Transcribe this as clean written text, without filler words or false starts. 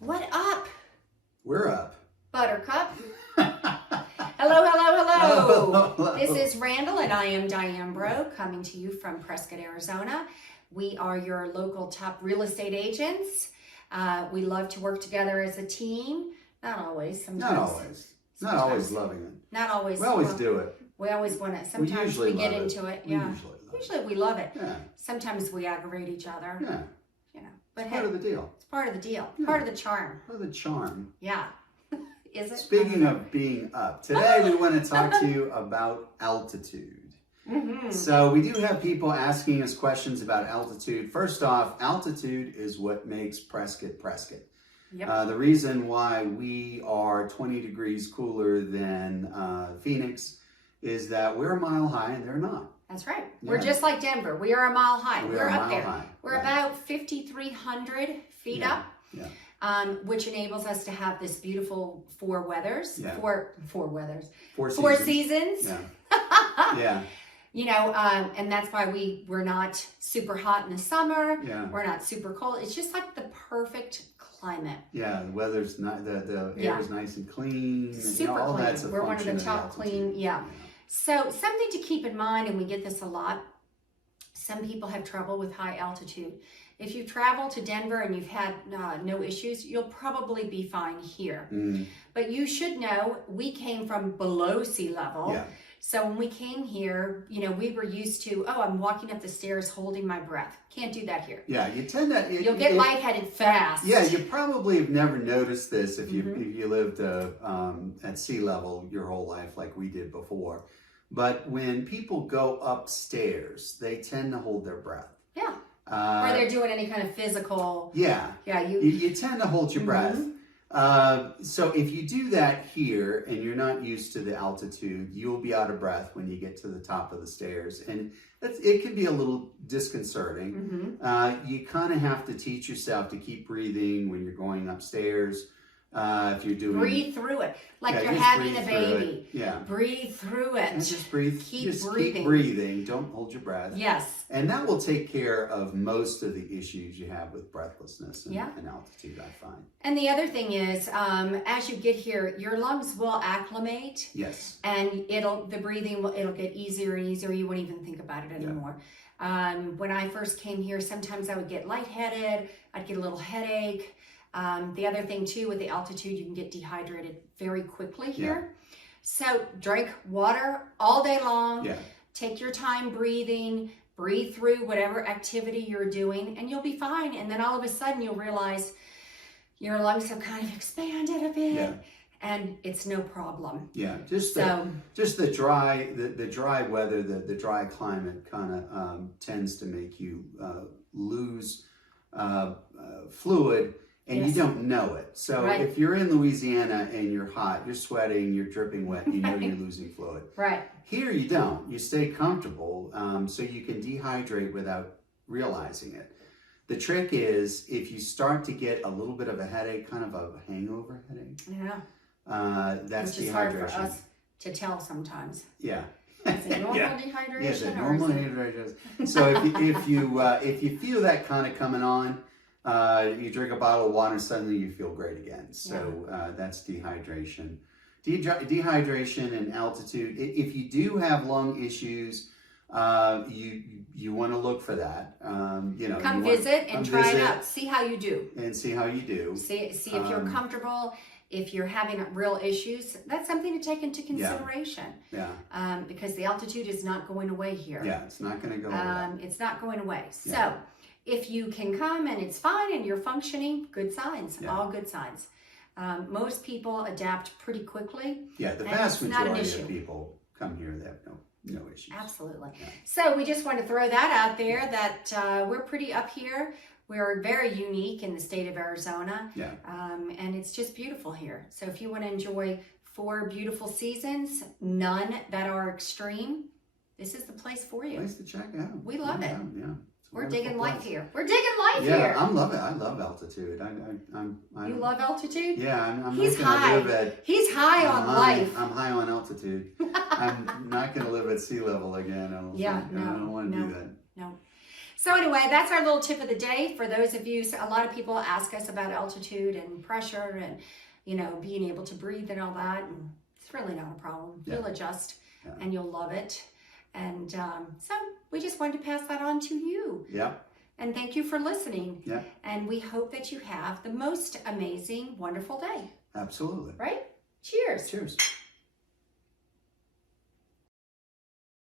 What up? We're up. Buttercup. Hello, hello, hello. Hello. This is Randall and I am Diane Breaux coming to you from Prescott, Arizona. We are your local top real estate agents. We love to work together as a team. Not always, sometimes. Not always. Not always loving it. Not always. We always do it. We always want it. Sometimes we get into it. Yeah. Usually we love it. Yeah. Sometimes we aggravate each other. Yeah. You know. But It's hey, part of the deal. it's part of the deal. Yeah. Part of the charm. Part of the charm. Yeah. Is it? Speaking of being up, today we want to talk to you about altitude. Mm-hmm. So we do have people asking us questions about altitude. First off, altitude is what makes Prescott Prescott. Yep. The reason why we are 20 degrees cooler than Phoenix is that we're a mile high and they're not. That's right. Yeah. We're just like Denver. We are a mile high. We We're are a up mile there. high. We're Yeah. about 5,300 feet Yeah. up, Yeah. which enables us to have this beautiful four weathers. Yeah. Four weathers. Four Four seasons. seasons. Yeah. Yeah. You know, and that's why we're not super hot in the summer. Yeah. We're not super cold. It's just like the perfect climate. Yeah, the weather's not, the Yeah. air is nice and clean. Super all clean. That's a We're one of function the top altitude. clean. Yeah. So something to keep in mind, and we get this a lot, some people have trouble with high altitude. If you travel to Denver and you've had no issues, you'll probably be fine here. Mm. But you should know, we came from below sea level. Yeah. So when we came here, you know, we were used to, oh, I'm walking up the stairs holding my breath. Can't do that here. Yeah, you tend to... You'll get lightheaded fast. Yeah, you probably have never noticed this if you Mm-hmm. if you lived at sea level your whole life like we did before. But when people go upstairs, they tend to hold their breath. Yeah. Or they're doing any kind of physical. Yeah. Yeah. You tend to hold your breath. Mm-hmm. So if you do that here and you're not used to the altitude, you'll be out of breath when you get to the top of the stairs. And it can be a little disconcerting. Mm-hmm. You kind of have to teach yourself to keep breathing when you're going upstairs. If you're doing... Breathe through it. Like Yeah, you're just having a breathe through baby. it. Yeah. Breathe through it. And just breathe. Keep Keep breathing. Don't hold your breath. Yes. And that will take care of most of the issues you have with breathlessness and, Yeah. and altitude, I find. And the other thing is, as you get here, your lungs will acclimate, Yes. and it'll get easier and easier. You won't even think about it anymore. When I first came here, sometimes I would get lightheaded. I'd get a little headache. The other thing too, with the altitude, you can get dehydrated very quickly here. So drink water all day long. Yeah. Take your time breathing. Breathe through whatever activity you're doing, and you'll be fine. And then all of a sudden, you'll realize your lungs have kind of expanded a bit, Yeah. and it's no problem. Yeah. Just the dry weather, the dry climate kind of tends to make you lose fluid. And you don't know it. So if you're in Louisiana and you're hot, you're sweating, you're dripping wet, you know you're losing fluid. Right. Here you don't. You stay comfortable, so you can dehydrate without realizing it. The trick is if you start to get a little bit of a headache, kind of a hangover headache. Yeah. That's Which is dehydration. hard for us to tell sometimes. Yeah. Is it normal dehydration? Yes, or normal is it... dehydration. So if you feel that kind of coming on, you drink a bottle of water and suddenly you feel great again. So that's dehydration. Dehydration and altitude. If you do have lung issues, you want to look for that. Come visit and try it out. See how you do. And see how you do. See if you're comfortable. If you're having real issues, that's something to take into consideration. Yeah. Because the altitude is not going away here. Yeah, it's not going to go away. It's not going away. Yeah. So if you can come and it's fine and you're functioning, good signs, all good signs. Most people adapt pretty quickly. Yeah, the and vast it's not an majority issue. of people come here, they have no issues. Absolutely. Yeah. So we just want to throw that out there that we're pretty up here. We're very unique in the state of Arizona. Yeah. And it's just beautiful here. So if you want to enjoy 4 beautiful seasons, none that are extreme, this is the place for you. Place to check out. We love it. Yeah. We're digging life here. We're digging life here. Yeah, I love it. I love altitude. You love altitude? Yeah, I'm He's not gonna high. live at. He's high on life. I'm high on altitude. I'm not gonna live at sea level again. I don't want to do that. No. So anyway, that's our little tip of the day. For those of you, a lot of people ask us about altitude and pressure and, you know, being able to breathe and all that. And it's really not a problem. Yeah. You'll adjust Yeah. and you'll love it. And so we just wanted to pass that on to you. Yeah. And thank you for listening. Yeah. And we hope that you have the most amazing, wonderful day. Absolutely. Right? Cheers. Cheers.